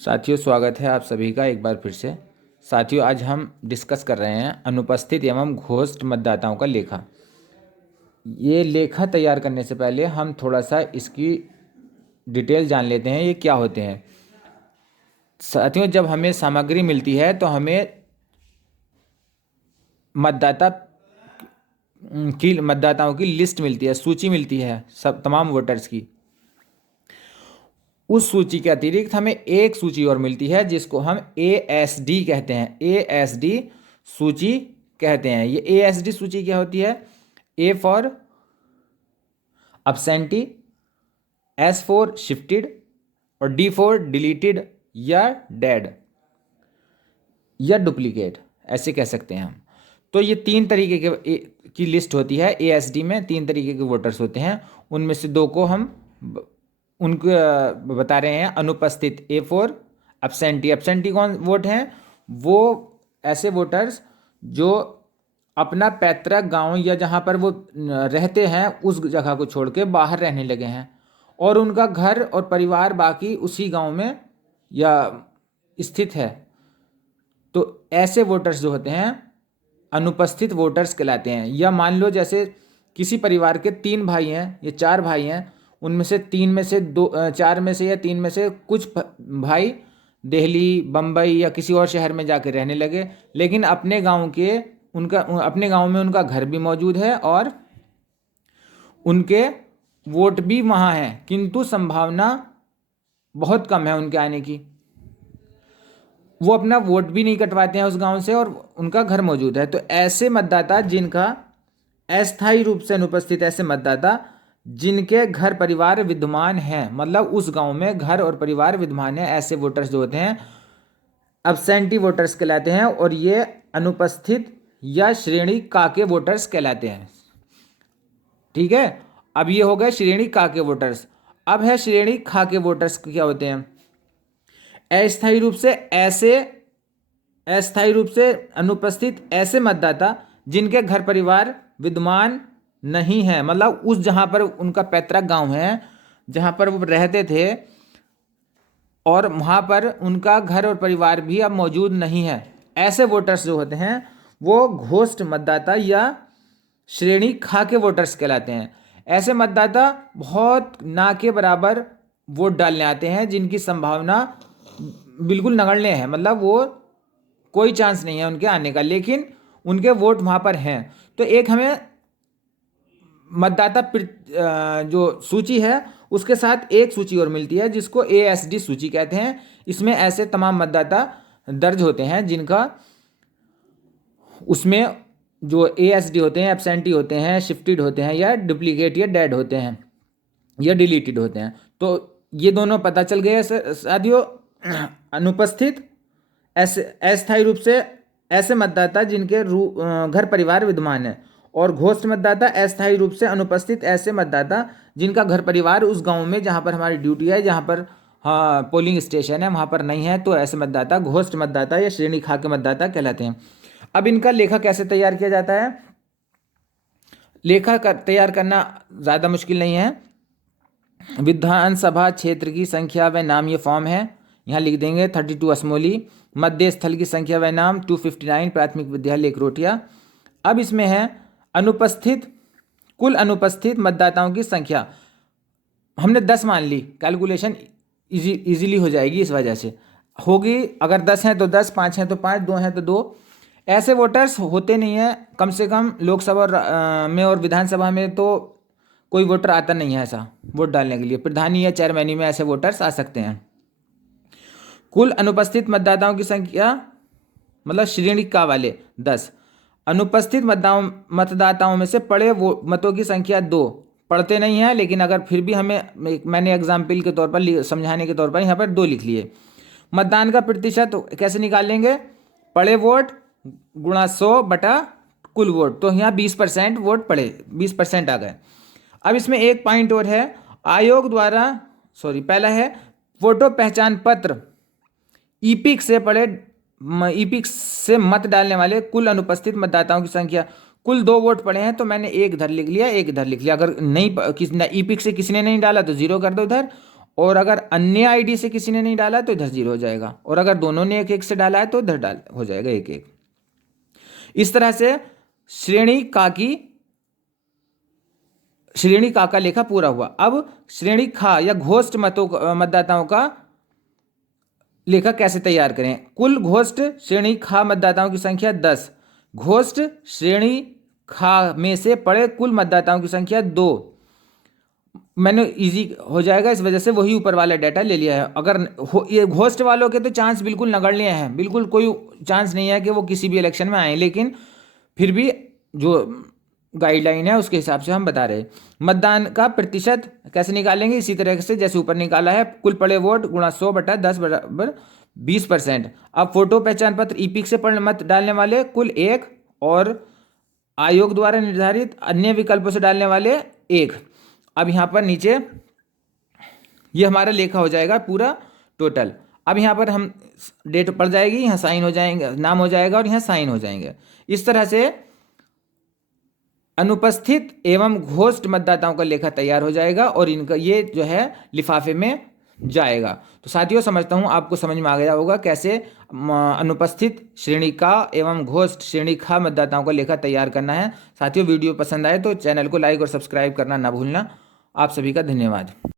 साथियों, स्वागत है आप सभी का एक बार फिर से। साथियों, आज हम डिस्कस कर रहे हैं अनुपस्थित एवं घोस्ट मतदाताओं का लेखा। ये लेखा तैयार करने से पहले हम थोड़ा सा इसकी डिटेल जान लेते हैं, ये क्या होते हैं। साथियों, जब हमें सामग्री मिलती है तो हमें मतदाता मतदाताओं की लिस्ट मिलती है, सूची मिलती है सब तमाम वोटर्स की। उस सूची के अतिरिक्त हमें एक सूची और मिलती है जिसको हम ASD कहते हैं। ASD सूची कहते हैं। ये ASD सूची क्या होती है? A for absentee, S for shifted और D फॉर डिलीटेड या डेड या डुप्लीकेट, ऐसे कह सकते हैं हम। तो ये तीन तरीके की लिस्ट होती है। ASD में तीन तरीके के वोटर्स होते हैं, उनमें से दो को हम उनको बता रहे हैं अनुपस्थित। A for absentee. एब्सेंटी कौन वोट हैं? वो ऐसे वोटर्स जो अपना पैतृक गांव या जहां पर वो रहते हैं उस जगह को छोड़ के बाहर रहने लगे हैं और उनका घर और परिवार बाकी उसी गांव में या स्थित है। तो ऐसे वोटर्स जो होते हैं अनुपस्थित वोटर्स कहलाते हैं। या मान लो जैसे किसी परिवार के 3 भाई हैं या 4 भाई हैं, उनमें से 3 में से 2 4 में से या 3 में से कुछ भाई दिल्ली, बम्बई या किसी और शहर में जाकर रहने लगे, लेकिन अपने गांव में उनका घर भी मौजूद है और उनके वोट भी वहाँ हैं, किंतु संभावना बहुत कम है उनके आने की। वो अपना वोट भी नहीं कटवाते हैं उस गांव से और उनका घर मौजूद है। तो ऐसे मतदाता जिनका अस्थायी रूप से अनुपस्थित, ऐसे मतदाता जिनके घर परिवार विद्यमान हैं, मतलब उस गांव में घर और परिवार विद्यमान है, ऐसे वोटर्स जो होते हैं अब्सेंटी वोटर्स कहलाते हैं। और ये अनुपस्थित या श्रेणी का के वोटर्स कहलाते हैं। ठीक है, अब ये हो गए श्रेणी का के वोटर्स। अब है श्रेणी खा के वोटर्स क्या होते हैं? अस्थायी रूप से अनुपस्थित ऐसे मतदाता जिनके घर परिवार विद्यमान नहीं है, मतलब उस जहां पर उनका पैतृक गांव है, जहां पर वो रहते थे और वहां पर उनका घर और परिवार भी अब मौजूद नहीं है, ऐसे वोटर्स जो होते हैं वो घोस्ट मतदाता या श्रेणी खा के वोटर्स कहलाते हैं। ऐसे मतदाता बहुत ना के बराबर वोट डालने आते हैं, जिनकी संभावना बिल्कुल नगण्य है, मतलब वो कोई चांस नहीं है उनके आने का, लेकिन उनके वोट वहां पर हैं। तो एक हमें मतदाता जो सूची है उसके साथ एक सूची और मिलती है जिसको ASD सूची कहते हैं। इसमें ऐसे तमाम मतदाता दर्ज होते हैं जिनका उसमें जो ASD होते हैं, एब्सेंटी होते हैं, शिफ्टेड होते हैं या डुप्लीकेट या डेड होते हैं या डिलीटेड होते हैं। तो ये दोनों पता चल गए साथियों। अनुपस्थित अस्थायी रूप से ऐसे मतदाता जिनके घर परिवार विद्यमान है, और घोस्ट मतदाता अस्थायी रूप से अनुपस्थित ऐसे मतदाता जिनका घर परिवार उस गांव में जहां पर हमारी ड्यूटी है, जहां पर पोलिंग स्टेशन है, वहां पर नहीं है, तो ऐसे मतदाता घोस्ट मतदाता या श्रेणी खा के मतदाता कहलाते हैं। अब इनका लेखा कैसे तैयार किया जाता है? लेखा तैयार करना ज़्यादा मुश्किल नहीं है। विधानसभा क्षेत्र की संख्या व नाम ये फॉर्म है, यहाँ लिख देंगे 32 असमोली। मध्य स्थल की संख्या व नाम 259 प्राथमिक विद्यालय एकरोटिया। अब इसमें है कुल अनुपस्थित मतदाताओं की संख्या हमने 10 मान ली, कैलकुलेशन इजीली हो जाएगी, इस वजह से होगी। अगर 10 हैं तो 10, 5 हैं तो 5, 2 हैं तो 2। ऐसे वोटर्स होते नहीं है, कम से कम लोकसभा में और विधानसभा में तो कोई वोटर आता नहीं है ऐसा वोट डालने के लिए। प्रधानी या चेयरमैनी में ऐसे वोटर्स आ सकते हैं। कुल अनुपस्थित मतदाताओं की संख्या मतलब श्रेणी का वाले 10। अनुपस्थित मतदाताओं में से पड़े मतों की संख्या 2। पढ़ते नहीं है, लेकिन अगर फिर भी मैंने एग्जाम्पल के तौर पर समझाने के तौर पर यहाँ पर 2 लिख लिए। मतदान का प्रतिशत कैसे निकालेंगे? पड़े वोट गुणा 100 बटा कुल वोट, तो यहाँ 20% वोट पड़े, 20% आ गए। अब इसमें एक पॉइंट और है, आयोग द्वारा पहला है फोटो पहचान पत्र ईपिक से मत डालने वाले कुल अनुपस्थित मतदाताओं की संख्या। कुल 2 वोट पड़े हैं तो मैंने एक इधर लिख लिया, एक इधर लिख लिया। अगर नहीं किसी ईपिक से किसी ने नहीं डाला तो 0 कर दो इधर, और अगर अन्य आईडी से किसी ने नहीं डाला तो इधर 0 हो जाएगा, और अगर दोनों ने एक एक से डाला है तो इधर डाल हो जाएगा 1 1। इस तरह से श्रेणी का लेखा पूरा हुआ। अब श्रेणी खा या घोष्ट मतदाताओं का लेखा कैसे तैयार करें। कुल घोष्ट श्रेणी खा मतदाताओं की संख्या 10, घोष्ट श्रेणी खा में से पड़े कुल मतदाताओं की संख्या 2। मैंने इजी हो जाएगा, इस वजह से वही ऊपर वाला डाटा ले लिया है। अगर ये घोष्ट वालों के तो चांस बिल्कुल नगण्य हैं, बिल्कुल कोई चांस नहीं है कि वो किसी भी इलेक्शन में आए, लेकिन फिर भी जो गाइडलाइन है उसके हिसाब से हम बता रहे हैं। मतदान का प्रतिशत कैसे निकालेंगे, इसी तरह से जैसे ऊपर निकाला है, कुल पड़े वोट गुणा 100/10 बराबर 20%। अब फोटो पहचान पत्र ईपिक से मत डालने वाले कुल 1 और आयोग द्वारा निर्धारित अन्य विकल्पों से डालने वाले 1। अब यहाँ पर नीचे ये हमारा लेखा हो जाएगा पूरा टोटल। अब यहाँ पर हम डेट पड़ जाएगी, यहाँ साइन हो जाएंगे, नाम हो जाएगा और यहाँ साइन हो जाएंगे। इस तरह से अनुपस्थित एवं घोष्ट मतदाताओं का लेखा तैयार हो जाएगा और इनका ये जो है लिफाफे में जाएगा। तो साथियों समझता हूँ आपको समझ में आ गया होगा कैसे अनुपस्थित श्रेणी का एवं घोष्ट श्रेणी खा मतदाताओं का लेखा तैयार करना है। साथियों वीडियो पसंद आए तो चैनल को लाइक और सब्सक्राइब करना ना भूलना। आप सभी का धन्यवाद।